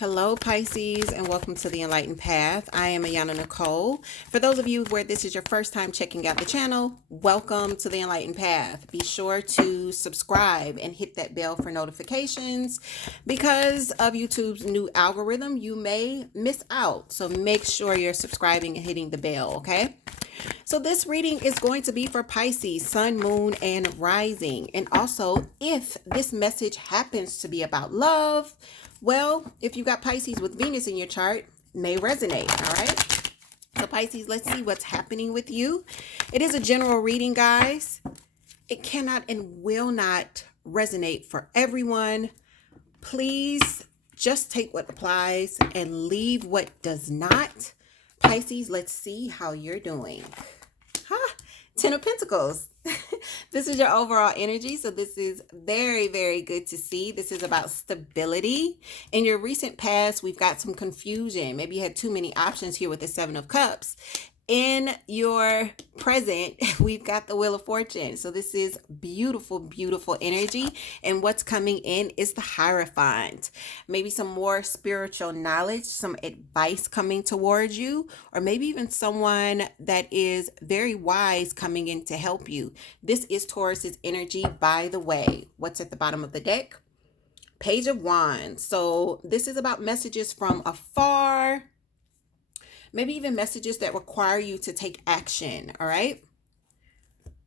Hello, Pisces, and welcome to the Enlightened Path. I am Ayana Nicole. For those of you where this is your first time checking out the channel, welcome to the Enlightened Path. Be sure to subscribe and hit that bell for notifications. Because of YouTube's new algorithm, you may miss out. So make sure you're subscribing and hitting the bell, okay? So this reading is going to be for Pisces, Sun, Moon, and Rising. And also, if this message happens to be about love, well, if you got Pisces with Venus in your chart, may resonate, all right? So Pisces, let's see what's happening with you. It is a general reading, guys. It cannot and will not resonate for everyone. Please just take what applies and leave what does not. Pisces, let's see how you're doing. Ten of Pentacles. This is your overall energy. So this is very, very good to see. This is about stability. In your recent past, we've got some confusion. Maybe you had too many options here with the Seven of Cups. In your present, we've got the Wheel of Fortune. So this is beautiful, beautiful energy. And what's coming in is the Hierophant. Maybe some more spiritual knowledge, some advice coming towards you, or maybe even someone that is very wise coming in to help you. This is Taurus's energy, by the way. What's at the bottom of the deck? Page of Wands. So this is about messages from afar. Maybe even messages that require you to take action, all right?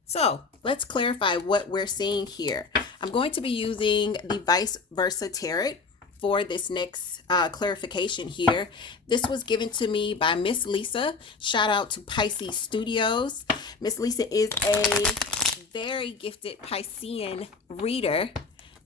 So let's clarify what we're seeing here. I'm going to be using the Vice Versa Tarot for this next clarification here. This was given to me by Miss Lisa. Shout out to Pisces Studios. Miss Lisa is a very gifted Piscean reader.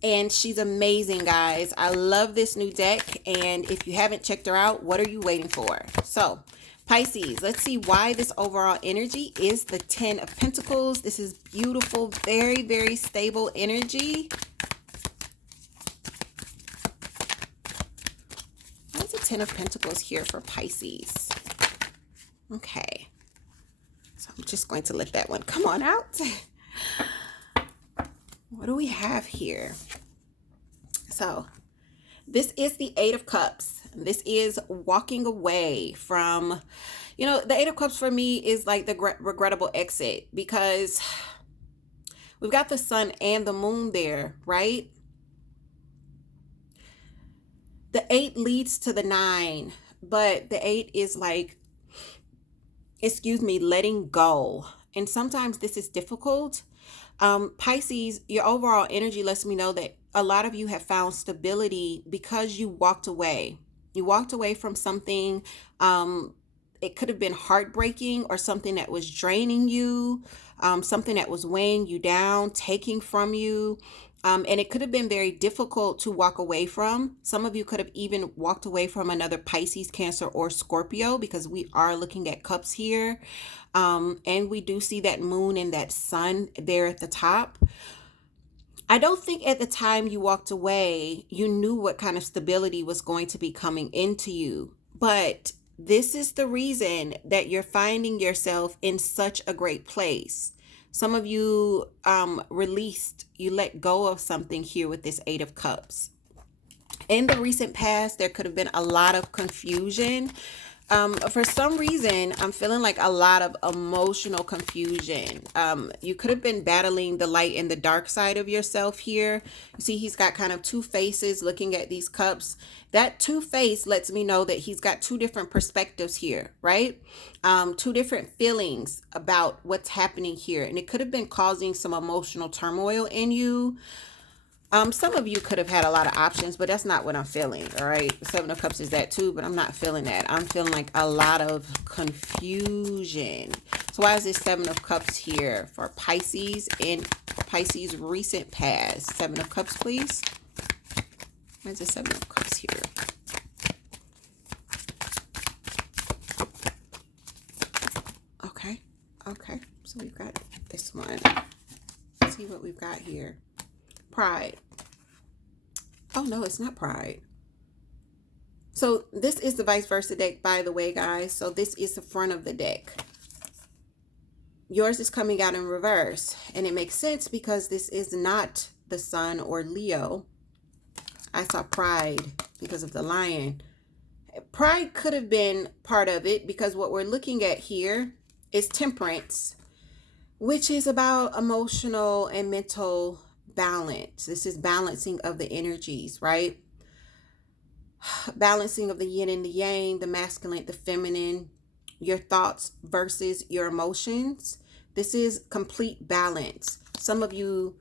And she's amazing, guys. I love this new deck. And if you haven't checked her out, what are you waiting for? So, Pisces, let's see why this overall energy is the 10 of Pentacles. This is beautiful, very, very stable energy. Why is the 10 of Pentacles here for Pisces? Okay. So I'm just going to let that one come on out. What do we have here? So this is the Eight of Cups. This is walking away from, the Eight of Cups for me is like the regrettable exit, because we've got the Sun and the Moon there, right? The 8 leads to the 9, but the 8 is like, letting go. And sometimes this is difficult. Pisces, your overall energy lets me know that a lot of you have found stability because you walked away. You walked away from something. It could have been heartbreaking or something that was draining you, something that was weighing you down, taking from you. And it could have been very difficult to walk away from. Some of you could have even walked away from another Pisces, Cancer, or Scorpio, because we are looking at cups here. And we do see that moon and that sun there at the top. I don't think at the time you walked away, you knew what kind of stability was going to be coming into you. But this is the reason that you're finding yourself in such a great place. Some of you you let go of something here with this Eight of Cups. In the recent past, there could have been a lot of confusion. For some reason, I'm feeling like a lot of emotional confusion. You could have been battling the light and the dark side of yourself here. You see, he's got kind of two faces looking at these cups. That two face lets me know that he's got two different perspectives here, right? Two different feelings about what's happening here. And it could have been causing some emotional turmoil in you. Some of you could have had a lot of options, but that's not what I'm feeling, all right? The Seven of Cups is that too, but I'm not feeling that. I'm feeling like a lot of confusion. So why is this Seven of Cups here for Pisces in Pisces' recent past? Seven of Cups, please. Where's the Seven of Cups here? Okay. So we've got this one. Let's see what we've got here. Pride. Oh, no, it's not Pride. So this is the Vice Versa deck, by the way, guys. So this is the front of the deck. Yours is coming out in reverse. And it makes sense because this is not the Sun or Leo. I saw Pride because of the lion. Pride could have been part of it, because what we're looking at here is temperance, which is about emotional and mental balance. This is balancing of the energies, right? Balancing of the yin and the yang, the masculine, the feminine, your thoughts versus your emotions. This is complete balance. Some of you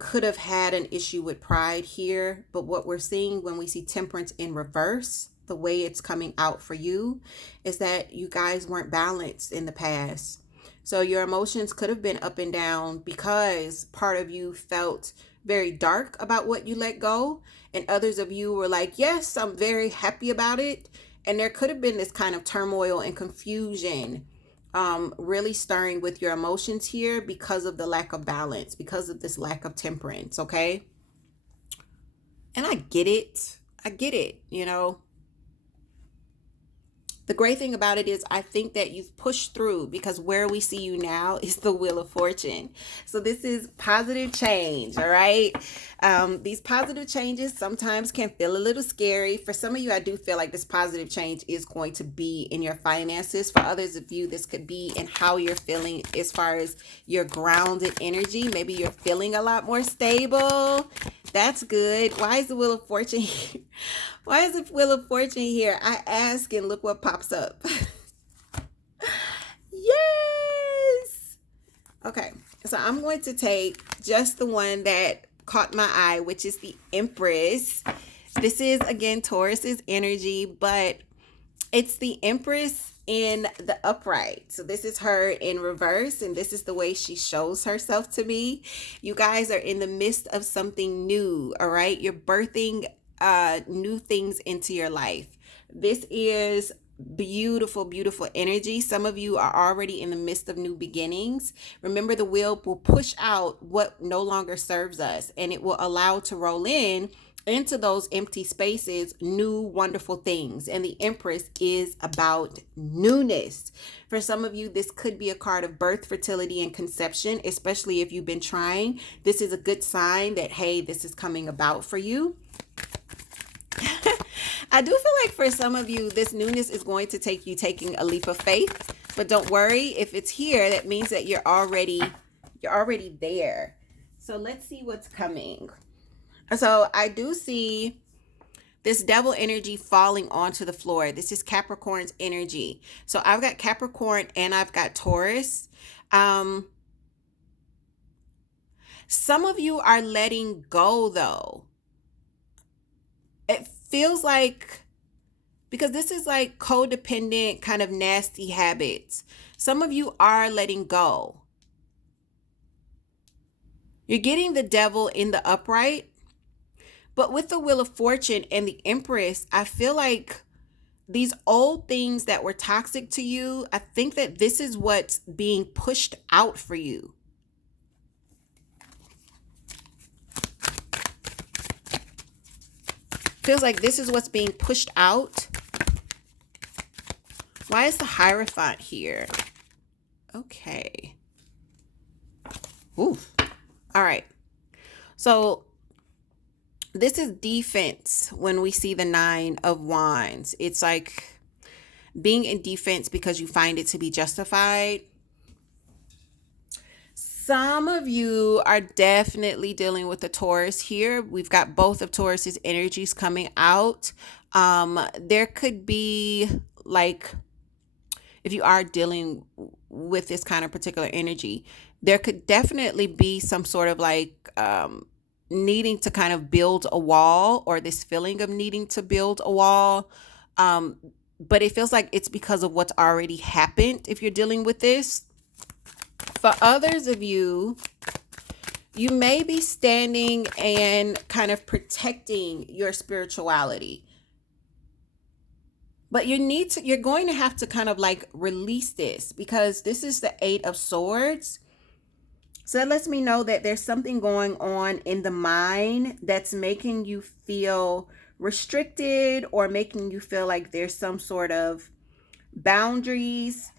could have had an issue with pride here, but what we're seeing when we see temperance in reverse, the way it's coming out for you, is that you guys weren't balanced in the past. So your emotions could have been up and down because part of you felt very dark about what you let go, and others of you were like, yes, I'm very happy about it. And there could have been this kind of turmoil and confusion, really stirring with your emotions here because of the lack of balance, because of this lack of temperance, okay? And I get it. I get it, you know. The great thing about it is I think that you've pushed through, because where we see you now is the Wheel of Fortune. So this is positive change, all right? These positive changes sometimes can feel a little scary. For some of you, I do feel like this positive change is going to be in your finances. For others of you, this could be in how you're feeling as far as your grounded energy. Maybe you're feeling a lot more stable. That's good. Why is the Wheel of Fortune here? Why is the Wheel of Fortune here? I ask and look what pops up. Yes. Okay. So I'm going to take just the one that caught my eye, which is the Empress. This is, again, Taurus's energy, but it's the Empress in the upright. So this is her in reverse, and this is the way she shows herself to me. You guys are in the midst of something new, all right? You're birthing new things into your life. This is beautiful, beautiful energy. Some of you are already in the midst of new beginnings. Remember, the wheel will push out what no longer serves us, and it will allow to roll in into those empty spaces new wonderful things. And the Empress is about newness. For some of you, this could be a card of birth, fertility, and conception, especially if you've been trying. This is a good sign that, hey, this is coming about for you. I do feel like for some of you, this newness is going to take you taking a leap of faith. But don't worry, if it's here, that means that you're already there. So let's see what's coming. So I do see this devil energy falling onto the floor. This is Capricorn's energy. So I've got Capricorn and I've got Taurus. Some of you are letting go, though. It feels like, because this is like codependent kind of nasty habits. Some of you are letting go. You're getting the devil in the upright. But with the Wheel of Fortune and the Empress, I feel like these old things that were toxic to you, I think that this is what's being pushed out for you. Feels like this is what's being pushed out. Why is the Hierophant here? Okay. Oof. All right. So this is defense when we see the Nine of Wands. It's like being in defense because you find it to be justified. Some of you are definitely dealing with the Taurus here. We've got both of Taurus's energies coming out. There could be, like, if you are dealing with this kind of particular energy, there could definitely be some sort of like needing to kind of build a wall, or this feeling of needing to build a wall. But it feels like it's because of what's already happened if you're dealing with this. For others of you, you may be standing and kind of protecting your spirituality. But you're going to have to kind of like release this, because this is the Eight of Swords. So that lets me know that there's something going on in the mind that's making you feel restricted, or making you feel like there's some sort of boundaries.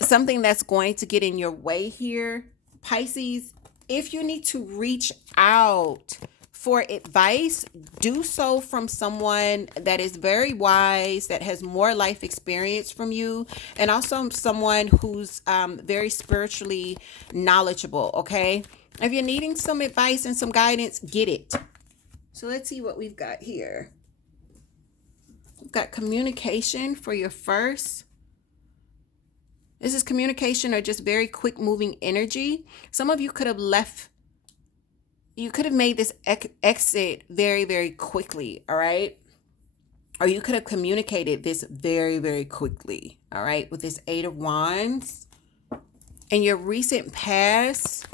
Something that's going to get in your way here, Pisces. If you need to reach out for advice, do so from someone that is very wise, that has more life experience from you, and also someone who's very spiritually knowledgeable, okay? If you're needing some advice and some guidance, get it. So let's see what we've got here. We've got communication for your first. This is communication or just very quick moving energy. Some of you could have left. You could have made this exit very, very quickly, all right? Or you could have communicated this very, very quickly, all right? With this Eight of Wands. In your recent past,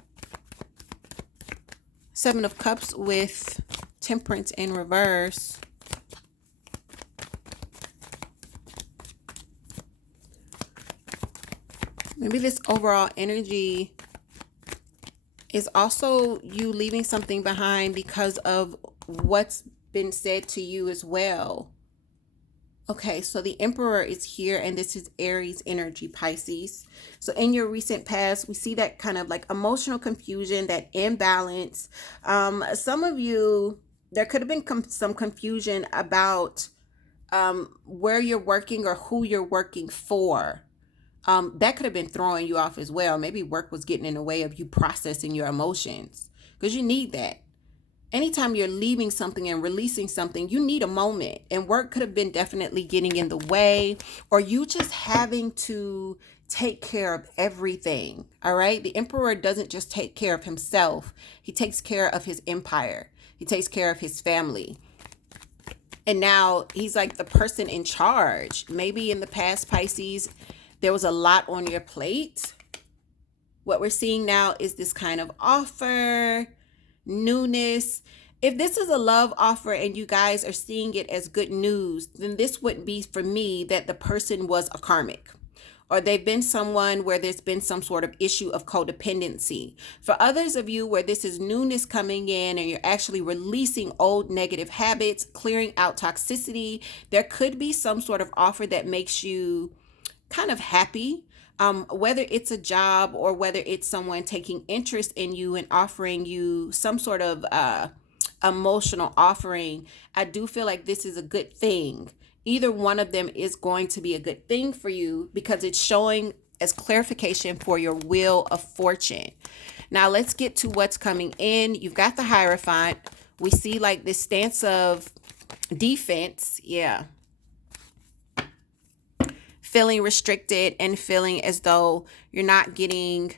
Seven of Cups with Temperance in reverse. Maybe this overall energy is also you leaving something behind because of what's been said to you as well. Okay, so the Emperor is here, and this is Aries energy, Pisces. So in your recent past, we see that kind of like emotional confusion, that imbalance. Some of you, there could have been some confusion about where you're working or who you're working for. That could have been throwing you off as well. Maybe work was getting in the way of you processing your emotions, because you need that. Anytime you're leaving something and releasing something, you need a moment, and work could have been definitely getting in the way, or you just having to take care of everything. All right. The Emperor doesn't just take care of himself. He takes care of his empire. He takes care of his family. And now he's like the person in charge. Maybe in the past, Pisces, there was a lot on your plate. What we're seeing now is this kind of offer, newness. If this is a love offer and you guys are seeing it as good news, then this wouldn't be for me that the person was a karmic, or they've been someone where there's been some sort of issue of codependency. For others of you where this is newness coming in and you're actually releasing old negative habits, clearing out toxicity, there could be some sort of offer that makes you kind of happy, whether it's a job or whether it's someone taking interest in you and offering you some sort of emotional offering. I do feel like this is a good thing. Either one of them is going to be a good thing for you, because it's showing as clarification for your wheel of fortune. Now let's get to what's coming in. You've got the Hierophant. We see like this stance of defense. Yeah. Feeling restricted and feeling as though you're not getting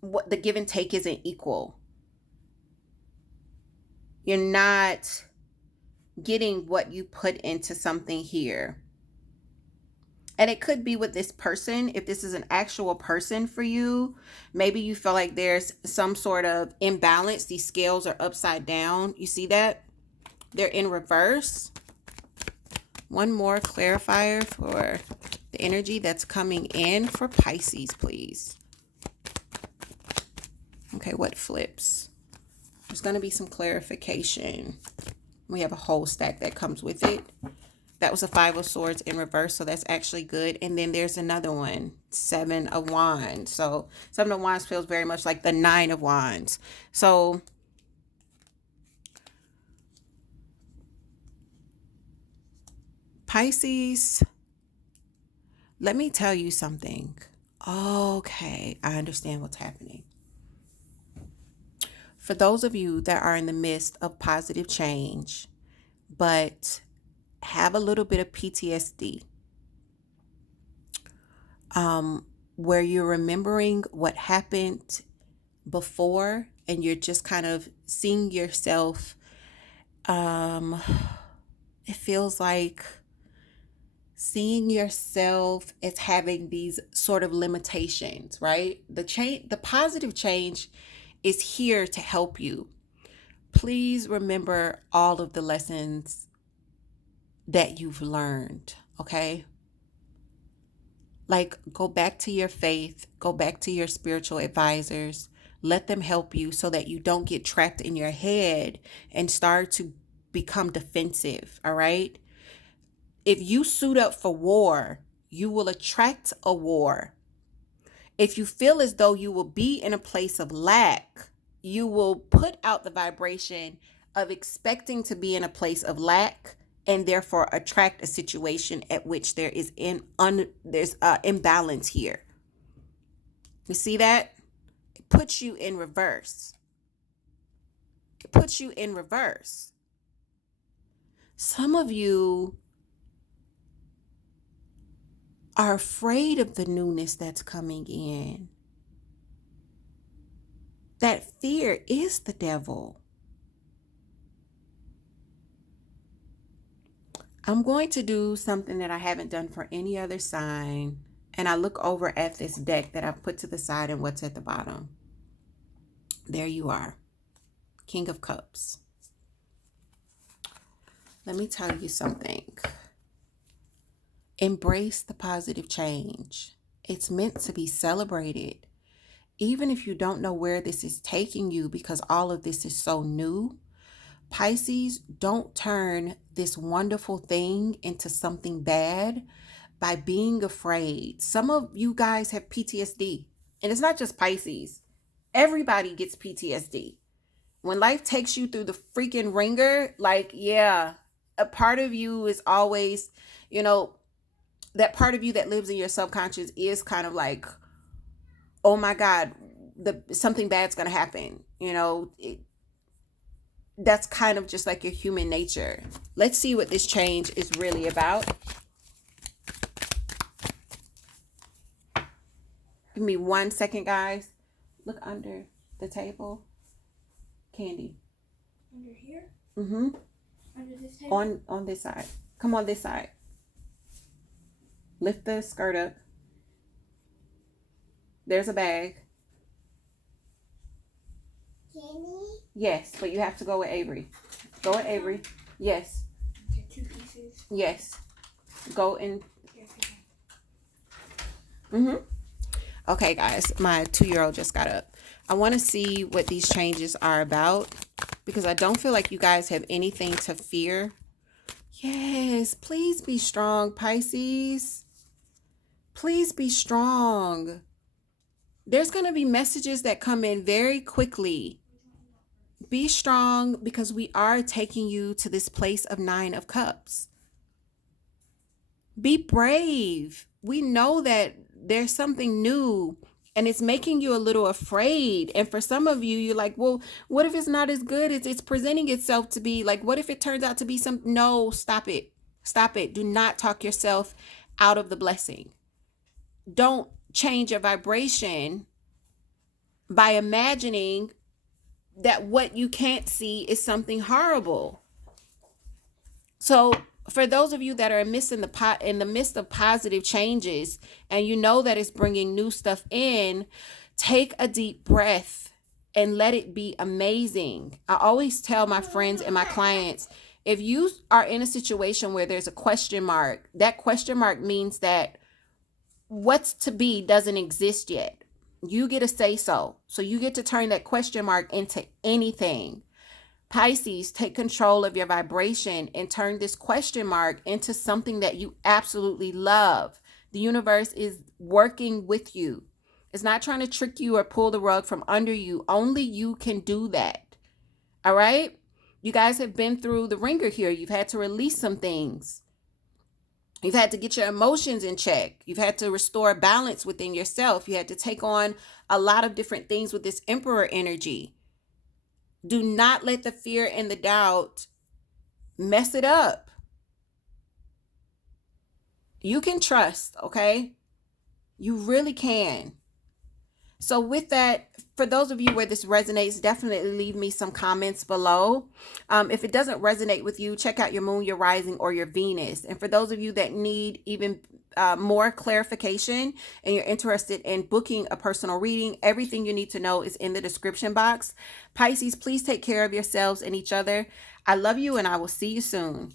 what the give and take isn't equal. You're not getting what you put into something here. And it could be with this person. If this is an actual person for you, maybe you feel like there's some sort of imbalance. These scales are upside down. You see that? They're in reverse. One more clarifier for the energy that's coming in for Pisces, please. Okay, what flips? There's going to be some clarification. We have a whole stack that comes with it. That was a Five of Swords in reverse, so that's actually good. And then there's another one, Seven of Wands. So Seven of Wands feels very much like the Nine of Wands. So Pisces, let me tell you something. Okay, I understand what's happening. For those of you that are in the midst of positive change, but have a little bit of PTSD, where you're remembering what happened before and you're just kind of seeing yourself, it feels like seeing yourself as having these sort of limitations, right? The positive change is here to help you. Please remember all of the lessons that you've learned, okay? Like, go back to your faith, go back to your spiritual advisors, let them help you so that you don't get trapped in your head and start to become defensive, all right? If you suit up for war, you will attract a war. If you feel as though you will be in a place of lack, you will put out the vibration of expecting to be in a place of lack and therefore attract a situation at which there is there's imbalance here. You see that? It puts you in reverse. It puts you in reverse. Some of you are afraid of the newness that's coming in. That fear is the devil. I'm going to do something that I haven't done for any other sign. And I look over at this deck that I've put to the side and what's at the bottom. There you are. King of Cups. Let me tell you something. Embrace the positive change. It's meant to be celebrated. Even if you don't know where this is taking you because all of this is so new, Pisces, don't turn this wonderful thing into something bad by being afraid. Some of you guys have PTSD, and it's not just Pisces. Everybody gets PTSD. When life takes you through the freaking ringer, like, yeah, a part of you is always, that part of you that lives in your subconscious is kind of like, oh my God, something bad's going to happen. That's kind of just like your human nature. Let's see what this change is really about. Give me 1 second, guys. Look under the table. Candy. Under here? Mm-hmm. Under this table? On this side. Come on this side. Lift the skirt up. There's a bag. Candy? Yes, but you have to go with Avery. Go with Avery. Yes. Okay, 2 pieces. Yes. Go in. Yes, okay. Okay, guys. My 2-year-old just got up. I want to see what these changes are about because I don't feel like you guys have anything to fear. Yes, please be strong, Pisces. Please be strong. There's going to be messages that come in very quickly. Be strong because we are taking you to this place of 9 of Cups. Be brave. We know that there's something new and it's making you a little afraid. And for some of you, you're like, well, what if it's not as good as it's presenting itself to be? Like, what if it turns out to be No, stop it. Stop it. Do not talk yourself out of the blessing. Don't change your vibration by imagining that what you can't see is something horrible. So for those of you that are missing in the midst of positive changes and you know that it's bringing new stuff in, take a deep breath and let it be amazing. I always tell my friends and my clients, if you are in a situation where there's a question mark, that question mark means that what's to be doesn't exist yet. You get to say so. So you get to turn that question mark into anything. Pisces, take control of your vibration and turn this question mark into something that you absolutely love. The universe is working with you. It's not trying to trick you or pull the rug from under you. Only you can do that. All right? You guys have been through the ringer here. You've had to release some things. You've had to get your emotions in check. You've had to restore balance within yourself. You had to take on a lot of different things with this Emperor energy. Do not let the fear and the doubt mess it up. You can trust, okay? You really can. So with that, for those of you where this resonates, definitely leave me some comments below. If it doesn't resonate with you, check out your moon, your rising, or your Venus. And for those of you that need even more clarification and you're interested in booking a personal reading, everything you need to know is in the description box. Pisces, please take care of yourselves and each other. I love you and I will see you soon.